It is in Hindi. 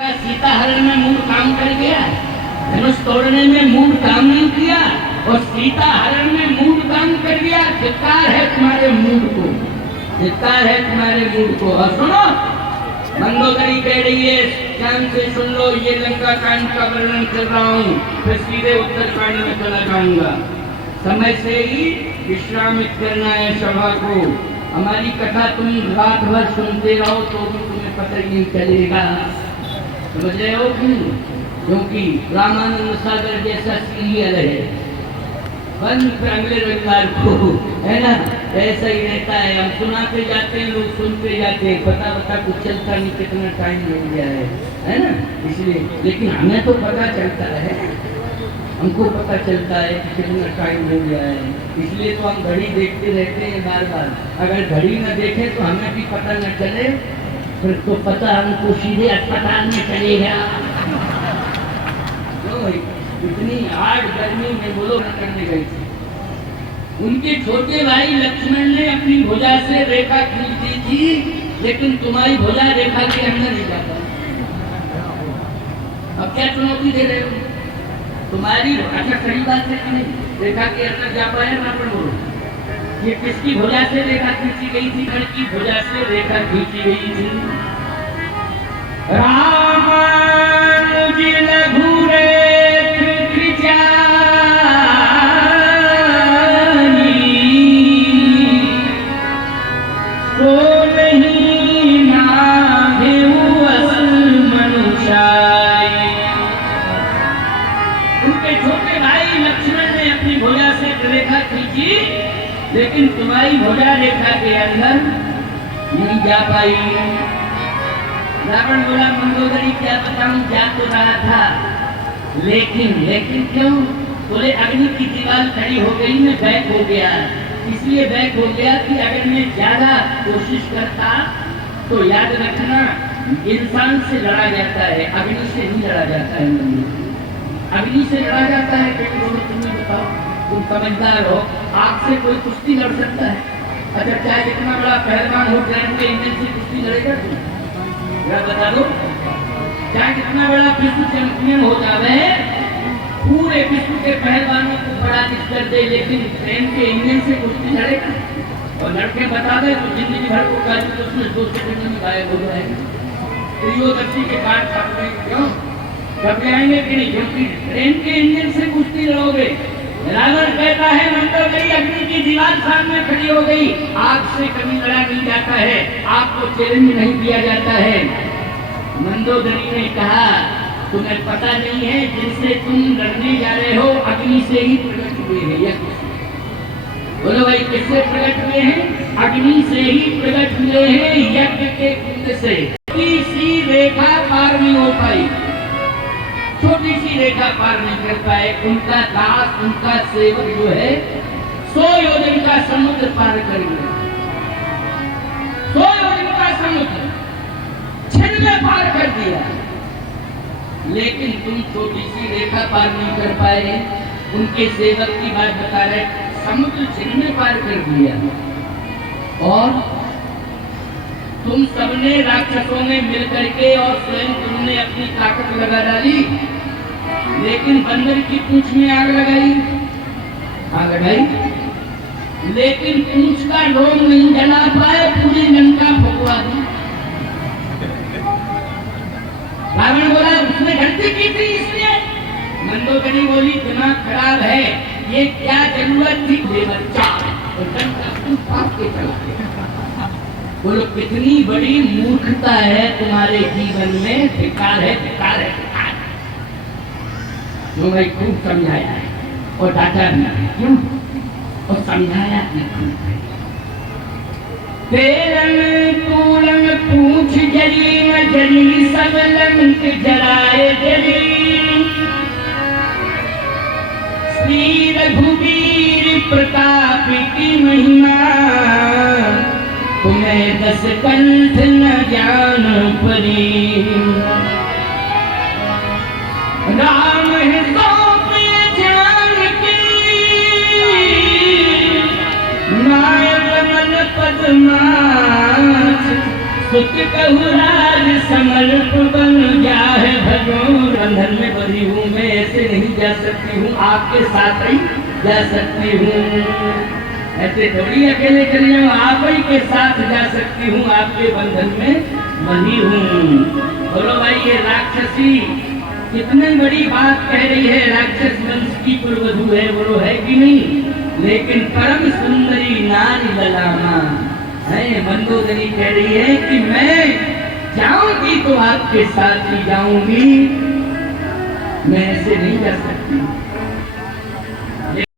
सीता हरण में मूड काम कर गया, धनुष तोड़ने में मूड काम नहीं किया और सीता हरण में मूड काम कर गया। धिक्कार है तुम्हारे मूड को, धिक्कार है तुम्हारे मूड को। और सुनो, मंदोदरी कह रही है, ध्यान से सुन लो, ये लंका कांड का वर्णन कर रहा हूँ, फिर सीधे उत्तरकांड में चला जाऊंगा। समय से ही विश्रामित करना है सभा को। हमारी कथा तुम रात भर सुनते रहो तो भी तुम्हें पता ही नहीं चलेगा, समझ रहे हो कि? क्योंकि रामानंद सागर जैसा सीरियल है, बंद अगले रविवार को, है ना, ऐसा ही रहता है। हम सुनाते जाते हैं, लोग सुनते जाते हैं, पता कुछ चलता नहीं कितना टाइम हो गया है ना। इसलिए, लेकिन हमें तो पता चलता है, हमको पता चलता है कि कितना टाइम हो गया है। इसलिए तो हम घड़ी देखते रहते हैं बार बार। अगर घड़ी न देखें तो हमें भी पता न चले, फिर तो पता हमको सीधे अस्पताल में चलेगा। इतनी आग गर्मी में बोलो न करने गई थी। उनके छोटे भाई लक्ष्मण ने अपनी भुजा से रेखा खींच दी थी, लेकिन तुम्हारी भुजा रेखा के अंदर नहीं जाता। अब क्या चुनौती दे रहे हो? तुम्हारी अच्छा सही बात है कि नहीं, रेखा के अंदर जा पाए ना? पर बोलो, ये किसकी भुजा से रेखा खींची गई थी? कर्ण की भुजा से रेखा खींची गई थी। रामानुज लघुरे लेकिन तुम्हारी भुजा रेखा के अंदर नहीं जा पाई। रावण बोला, मंदोदरी क्या बताऊं, जा तो रहा था, लेकिन क्यों? बोले अग्नि की दीवार खड़ी हो गई, मैं बैक हो गया। इसलिए बैक हो गया कि अगर मैं ज्यादा कोशिश करता तो याद रखना, इंसान से लड़ा जाता है, अग्नि से नहीं लड़ा जाता है। अग्नि से लड़ा जाता है, कहीं बोलो, तुम्हें बताओ, तुम समझदार हो, आग से कोई कुश्ती लड़ सकता है? अच्छा, चाहे कितना बड़ा पहलवान हो, ट्रेन के इंजन से कुश्ती लड़ेगा तुम? जरा बता दो, चाहे कितना बड़ा विश्व चैंपियन हो जावे, पूरे विश्व के पहलवानों को बड़ा कर दे, लेकिन ट्रेन के इंजन से कुश्ती लड़ेगा? और लड़के बता दे तो जिंदगी भर को काट तो उसमें 2 सेकंड में गायब हो जाएगा। त्रियोदशी के बाद क्यों कब जाएंगे कि नहीं? क्योंकि ट्रेन के इंजन से कुश्ती लड़ोगे। रावण कहता है, मंदोदरी अग्नि की दीवार सामने खड़ी हो गई, आग से कभी लड़ा नहीं जाता है, आग को चैलेंज नहीं दिया जाता है। मंदोदरी ने कहा, तुम्हें पता नहीं है, जिनसे तुम लड़ने जा रहे हो अग्नि से ही प्रकट हुए हैं। या बोलो भाई, किससे प्रकट हुए हैं? अग्नि से ही प्रकट हुए हैं, यज्ञ के कुंड से। सी रेखा पार नहीं हो पाई, छोटी सी रेखा पार नहीं कर पाए। उनका दास, उनका सेवक जो है 100 योजन का समुद्र पार कर गया। 100 योजन का समुद्र क्षण में पार कर दिया, लेकिन तुम छोटी सी रेखा पार नहीं कर पाए। उनके सेवक की बात बता रहे, समुद्र क्षण में पार कर दिया। और तुम सबने, राक्षसों ने मिलकर के और स्वयं तुमने अपनी ताकत लगा डाली, लेकिन बंदर की पूंछ में आग लगाई, लेकिन पूंछ का लोम नहीं जला पाए, पूरी लंका फुकवा दी। रावण बोला, उसने गलती की थी इसलिए। मंदोदरी बोली, दिमाग खराब है, ये क्या जरूरत थी? बोलो, कितनी बड़ी मूर्खता है तुम्हारे जीवन में। धिक्कार है, धिक्कार है, धिक्कार। जो मैं खूब समझाया है और डांटा भी, क्यों? और समझाया भी खूब है। तेरंग तूरंग पूछ जली न जली, सब लंक जलाए जली। श्री रघुवीर प्रताप की महिमा, तुम्हें 10 कंठ न जान परी। राम है सौंपे जानकी, नायक मन पद्माक्ष, सुत कहु राज समर्प बन जाए। ऐसे नहीं जा सकती हूँ, आपके साथ ही जा सकती हूँ। ऐसे थोड़ी अकेले चली जाऊँ, आप ही के साथ जा सकती हूँ, आपके बंधन में बंधी हूँ। बोलो भाई, ये राक्षसी कितनी बड़ी बात कह रही है। राक्षस वंश की पुरवधू है, वो है कि नहीं, लेकिन परम सुंदरी नारी ललामा है। मंदोदरी कह रही है कि मैं जाऊंगी तो आपके साथ ही जाऊंगी, मैं ऐसे नहीं जा सकती।